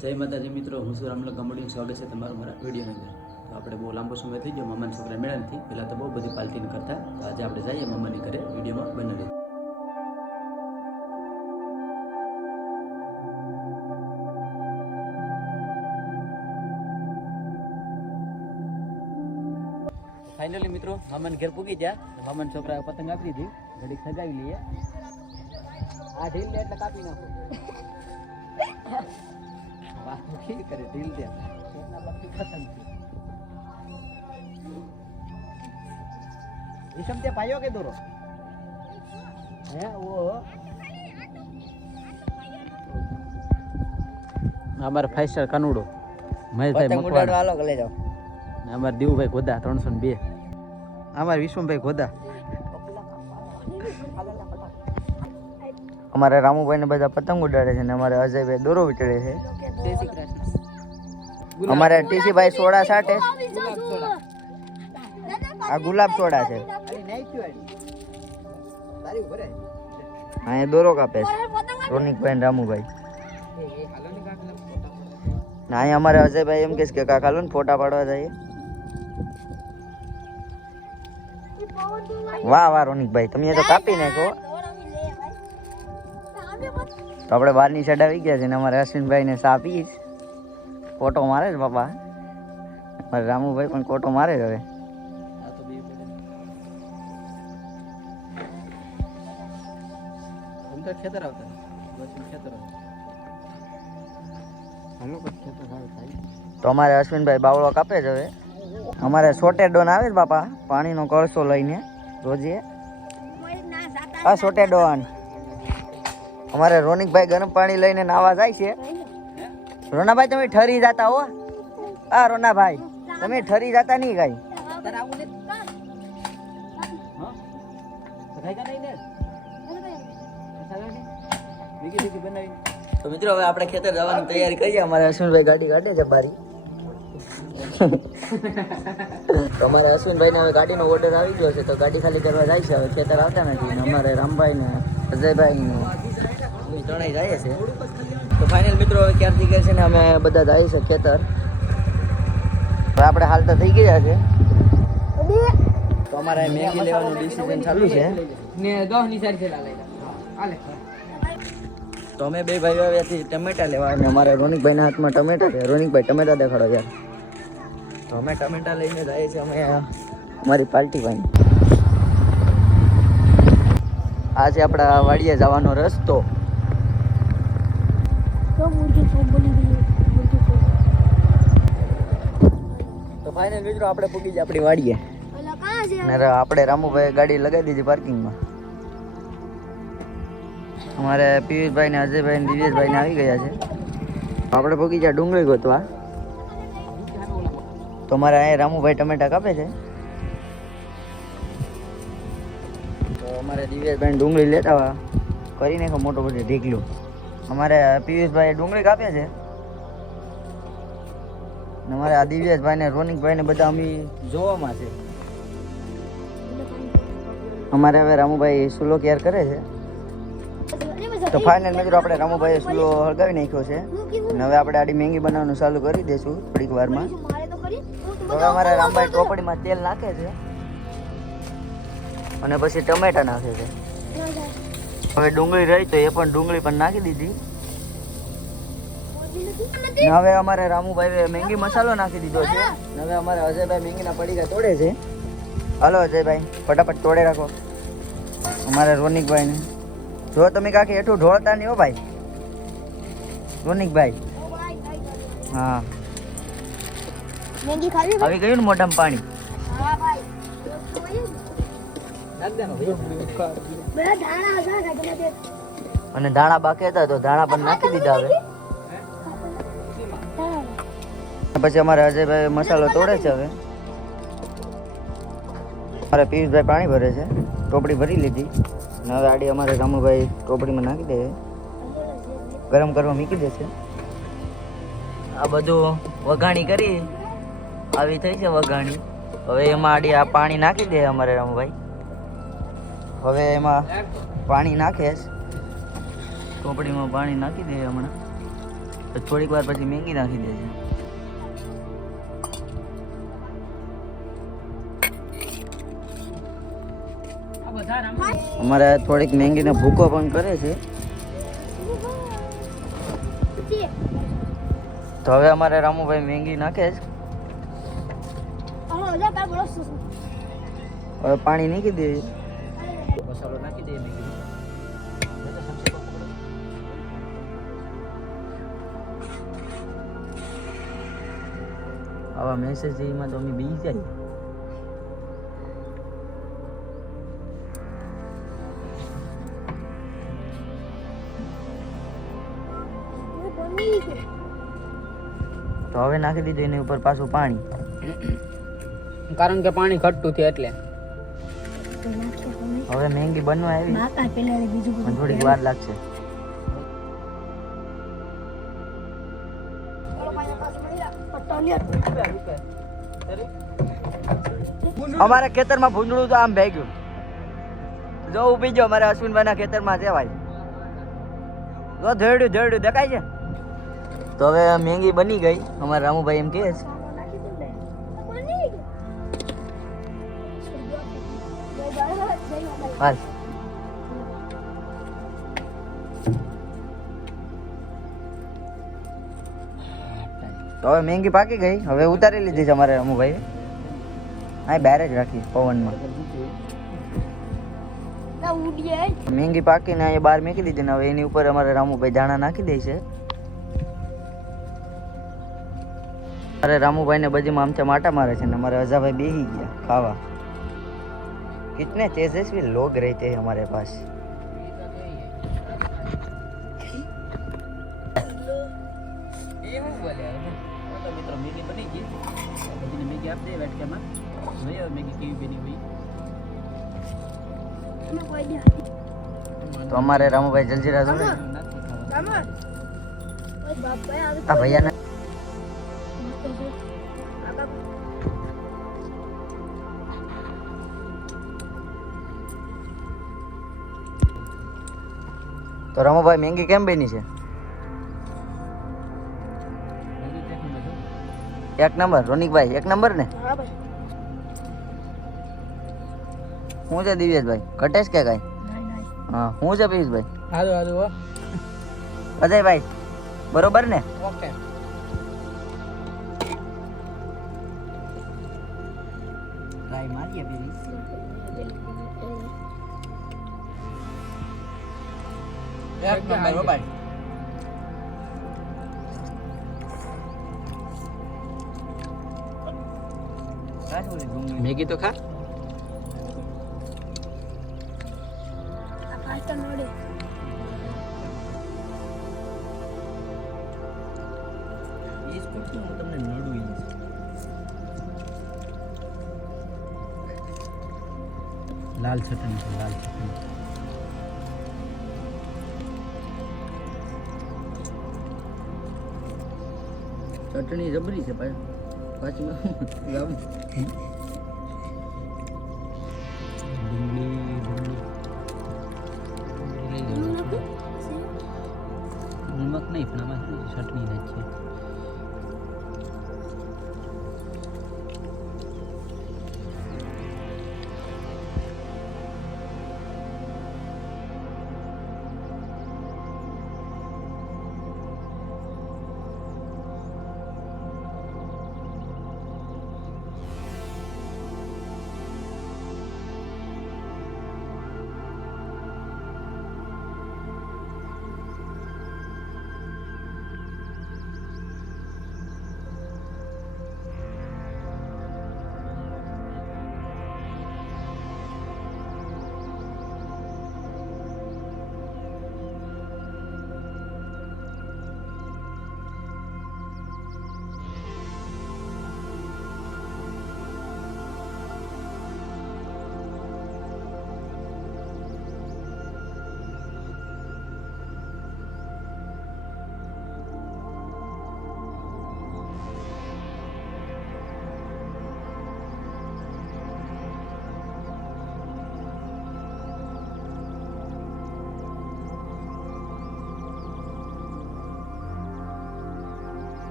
જય માતાજી મિત્રો, હું છું રામલો ગામડીનું સ્વાગત છે તમારું મારા વિડીયોની અંદર. તો આપણે બહુ લાંબો સમય થઈ ગયો મામાના છોકરા મેળા નથી. પહેલાં તો બહુ બધી પાલતીને કરતા. તો આજે આપણે જઈએ મામાની ઘરે, વિડીયોમાં બનાવી. ફાઇનલી મિત્રો મામાને ઘેર પૂગી ગયા. મામાના છોકરા પતંગ આપી દીધી, ઘડીક સગાવી લઈએ. આ ઢીલ લે એટલે કાપી નાખો. વાહ કી કરે ઢીલ દે કેટલા બાકી ખતમ છે. ઈશમ તે પાયો કે દોરો હે ઓ અમાર 5 સ્ટાર કાનુડો મહેશભાઈ મકવાડ વાલો કે લઈ જાઓ. અમાર દીવુભાઈ ગોદા 302. અમાર વિશ્વમભાઈ ગોદા. અમારે રામુભાઈ ને બધા પતંગ ઉડાડે છે ને અમારે અજયભાઈ દોરો વીટળે છે. અમારે ટીસીભાઈ સોડા સાટે. આ ગુલાબ સોડા છે. અહીંયા દોરો કાપે છે રોનિકભાઈ ને રામુભાઈ. ને અહીંયા અમારે અજયભાઈ એમ કે કાકા લો ને ફોટા પાડવા જઈએ. વાહ વાહ રોનિકભાઈ તમે તો કાપી નાખો. તો આપણે બહારની સાઈડ આવી ગયા છે ને અમારે અશ્વિનભાઈ ને સા પી ફોટો મારે છે બાપા. અમારે રામુભાઈ પણ ફોટો મારે છે હવે. ખેતર આવતા તો અમારે અશ્વિનભાઈ બાવળો કાપે છે હવે. અમારે સોટેડ ડોન આવે છે બાપા પાણીનો કળશો લઈને રોજે. હા સોટેડ ડોન. અમારે રોનિકભાઈ ગરમ પાણી લઈને નાવા જાય છે. રોનાભાઈ તમે ઠરી જાતા હો. હા રોનાભાઈ તમે ઠરી જાતા નહીં કઈ. તો મિત્રો હવે આપણે ખેતર જવાની તૈયારી કરીએ. અમારે અશ્વિનભાઈ ગાડી કાઢે છે બારી. તો અમારે અશ્વિનભાઈ ને હવે ગાડીનો ઓર્ડર આવી ગયો છે તો ગાડી ખાલી કરવા જાય છે. હવે ખેતર આવતા નથી ને અમારે રામભાઈ ને અજયભાઈ ને ત્રણેય જાય છે. તો ફાઇનલ મિત્રો હવે ક્યારથી ગયા છે ને અમે બધા જાય છે ખેતર. હવે આપણે હાલ તો થઈ ગયા છે. તો અમારે મેગી લેવાનું ડિસિઝન ચાલુ છે ને 10 ની સાઈડ છે હાલે. તો અમે બે ભાઈઓ આવ્યાથી ટમેટા લેવા અને અમારે રોનિકભાઈના હાથમાં ટમેટા છે. રોનિકભાઈ ટમેટા દેખાડો યાર. તો અમે ટમેટા લઈને જઈએ છીએ અમે અમારી પાર્ટી ભાઈ. આ છે આપણા વાડીએ જવાનો રસ્તો. તો ફાઇનલ મિત્રો આપણે પૂગી જાય આપણી વાડીએ. આપણે રામુભાઈ ગાડી લગાવી દીધી પાર્કિંગમાં. અમારે પિયુષભાઈ ને અજયભાઈ ને દિવ્યેશભાઈ ને આવી ગયા છે. આપણે પૂગી જાય ડુંગળી ગોતવા. તો અમારે અહીંયા રામુભાઈ ટમેટા કાપે છે. તો અમારે દિવ્યેશભાઈ ડુંગળી લેતા કરી નાખો મોટો બધું ઢીકલું. અમારે પિયુષભાઈ ડુંગળી કાપે છે. અમારે આ દિવ્યેશભાઈ ને રોનિકભાઈ ને બધા અમે જોવામાં છે. અમારે હવે રામુભાઈ સુલો કેર કરે છે. તો ફાઇનલ મિત્રો આપણે રામુભાઈએ સુલો હળગાવી નાખ્યો છે અને હવે આપણે આડી મેંગી બનાવવાનું ચાલુ કરી દઈશું થોડીક વારમાં. હવે અમારે રામભાઈ ટોપડીમાં તેલ નાખે છે અને પછી ટમેટા નાખે છે. હવે ડુંગળી રહી તો એ પણ ડુંગળી પણ નાખી દીધી. હવે અમારે રામુભાઈ મેંગી મસાલો નાખી દીધો છે. હવે અમારે અજયભાઈ મેંગીના પડીકા તોડે છે. હાલો અજયભાઈ ફટાફટ તોડે રાખો. અમારે રોનિકભાઈ ને જો તમે કાકી એટલું ઢોળતા નહીં હો ભાઈ. રોનિકભાઈ હા આવી ગયું ને મોઢામાં પાણી. અને ધાણા બાકી હતા તો ધાણા પણ નાખી દીધા. હવે પછી અમારે અજયભાઈ મસાલો તોડે છે. હવે અમારે પિયુષભાઈ પાણી ભરે છે. ટોપડી ભરી લીધી. હવે આડી અમારે રામુભાઈ ટોપડીમાં નાખી દે ગરમ કરવા મૂકી દે છે. આ બધું વઘાણી કરી આવી થઈ છે વઘાણી. હવે એમાં આડી આ પાણી નાખી દે અમારે રામુભાઈ. હવે એમાં પાણી નાખે ટોપડીમાં પાણી નાખી દે હમણાં. તો થોડીક વાર પછી મેગી નાખી દે છે. અમારે થોડીક મેગીનો ભૂકો પણ કરે છે. તો હવે અમારે રામુભાઈ મેગી નાખે છે. હવે પાણી નાખી દે. મસાલો નાખી દઈએ મેગી. આવા મેસેજમાં તો અમે બી જાય. તો હવે નાખી દીધું એની ઉપર પાછું પાણી, કારણ કે પાણી ઘટતું છે એટલે. હવે મેગી બનવા આવી પણ થોડીક વાર લાગશે. અમારા ખેતરમાં ભૂંડળું તો આમ ભેગ્યું. જો ઊભી જો અમારા અશ્વિનભાઈ ના ખેતરમાં છે ભાઈ. જો ધેડ્યું દેખાય છે. તો હવે મેગી બની ગઈ. અમારા રામુભાઈ એમ કહે છે. હાલ. તો હવે મેગી પાકી ગઈ. હવે ઉતારી લીધી છે અમારે રામુભાઈ. હા બહાર જ રાખી પવનમાં. મેગી પાકીને અહીંયા બહાર મૂકી દીધી ને હવે એની ઉપર અમારે રામુભાઈ દાણા નાખી દે છે. અરે રામુભાઈ ને બજીમાં આમથી માટા મારે છે ને અમારે અજાભાઈ બેહી ગયા ખાવા. कितने तेजस्वी लोग रहते हैं हमारे पास. મિત્રો મેગી બની ગઈ. બધી મેગી આપી દે વાટકામાં. જોઈએ મેગી કેવી બની હોય. તો અમારે રામુભાઈ જલજીરા જોડે આ ભૈયા તો રામુભાઈ મેગી કેમ બની છે? એક નંબર. રોનિકભાઈ એક નંબર ને? હું છે દિવ્યેશભાઈ? ઘટેશ કે કઈ? હા હું છે પિયુષભાઈ? હાલો અજયભાઈ બરોબર ને? ઓકે. ટ્રાય મારીએ બેબી. એક નંબર ભાઈ. મેગી તો ખા. લાલ ચટણી છે, લાલ ચટણી. ચટણી જબરી છે ભાઈ. પાછીમાં નમક નહીં પણ આમાં ચટણી નાખીએ.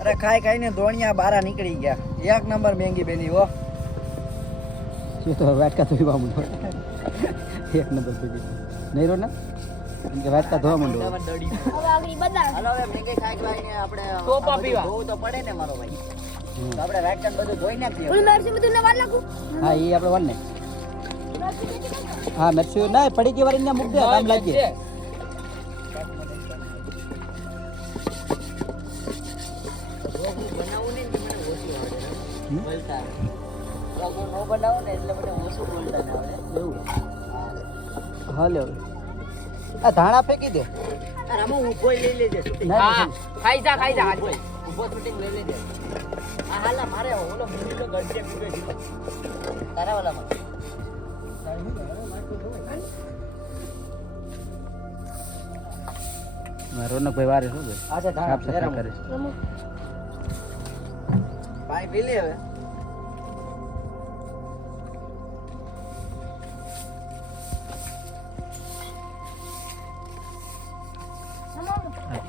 અરે ખાઈ ખાઈને ધોણિયા બારા નીકળી ગયા. એક નંબર મેંગી બેની હો. શું તો વાટકા ધોવા માંડો એક નંબર સુધી નહીં રો ને કેમ કે વાટકા ધોવા માંડો હવે આગળ બધા હાલો હવે મેંગી ખાઈ ખાઈને આપણે ટોપા પીવા. ધોવું તો પડે ને મારો ભાઈ. તો આપણે વાટકા બધું ધોઈ નાખીએ. હા એ આપણે વન ને હા મરચું ના પડી ગઈ વાળી ને મૂક દે કામ લાગીએ બનાવું ને મને ઓછું આવડે બોલતા લોકો નો બનાવો ને એટલે મને ઓછું બોલતા ના આવડે એવું હા લે આ ધાણા ફેંકી દે રામો ઊભો લઈ લેજે શૂટિંગ. હા ખાઈ જા હાથ ભાઈ. ઊભો શૂટિંગ લઈ લેજે. આ હાલા મારે ઓલો મુની તો ગડે પીવે છે તારા વાલામાં રોનકભાઈ વારે શું છે આ છે સાફ ધાણા સફાઈ કરે છે પાણી પી લે હવે.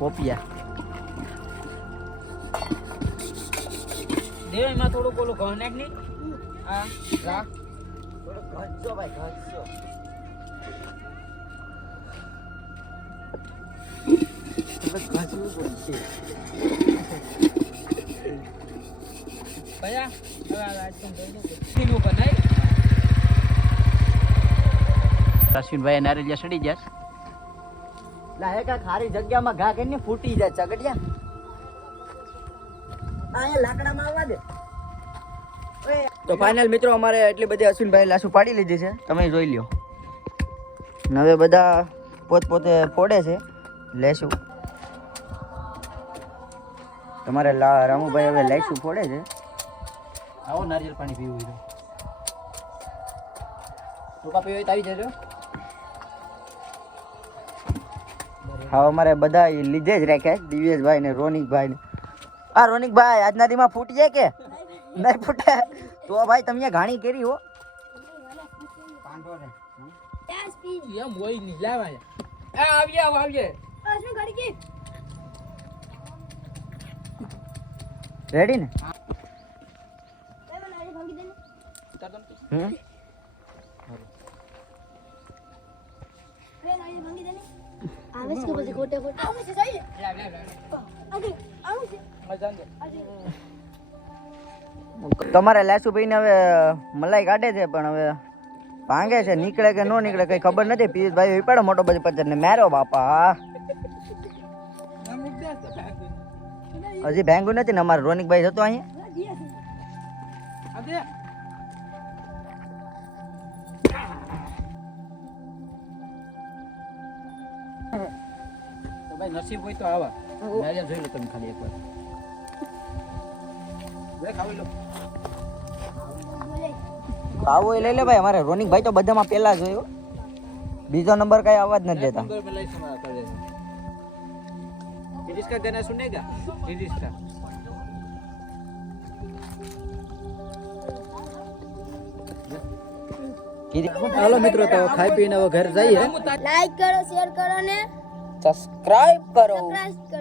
પોપિયા દેવ એમાં થોડુંક ઓલું ઘઉં નાખ ની. હા રા. થોડું ઘસજો ભાઈ ઘસજો. ભયા હવે આ રાજકોટ દઈ દો. સીલું કર નહીં. અશ્વિનભાઈ નારેલિયા સડી ગયા લા હે કા ખારી જગ્યામાં ઘા કરીને ફૂટી જાય ચગડિયા. અહીંયા લાકડામાં આવવા દે. તો ફાઇનલ મિત્રો અમારે એટલી બધી અશ્વિનભાઈ લાસુ પાડી લીધી છે તમે જોઈ લ્યો. ને હવે બધા પોતે ફોડે છે લેશું. તમારે રામુભાઈ હવે લેશું ફોડે છે. આવો નારિયેળ પાણી પીવું હોય ટોપા પીવા હોય તો આવી જજો. હા અમારે બધા ઈ લીધે જ રાખ્યા દિવ્યેશભાઈ ને રોનિકભાઈ ને. આ રોનિકભાઈ આજના દીમાં ફૂટી જાય કે નહીં ફૂટે તો ભાઈ તમે ઘાણી કરી હો. એમ હોય નહીં લાવાય. આ આવીએ આવીએ. રેડી ને તમારે લાસુભાઈ ને હવે મલાઈ કાઢે છે પણ હવે ભાંગે છે નીકળે કે ન નીકળે કઈ ખબર નથી. પિયુષભાઈ વિપાડો મોટો બધી પથ્થર ને મારો બાપા હજી ભાંગું નથી ને અમારે રોનિકભાઈ જતો અહીંયા. તો ભાઈ નસીબ હોય તો આવા નારિયેળ જોઈ લો તમે ખાલી એકવાર લે ખાવી લો આવો એ લઈ લે ભાઈ. અમારે રોનિકભાઈ તો બધામાં પહેલા જોયો. બીજો નંબર કઈ આવવા જ નથી દેતા. नंबर में लाइक हमारा कर देना जिसका गाना सुनेगा जिसका हेलो मित्रों तो खाई पीने वो घर जाइए लाइक करो शेयर करो ने સબસ્ક્રાઇબ કરો सब्सक्राइब करो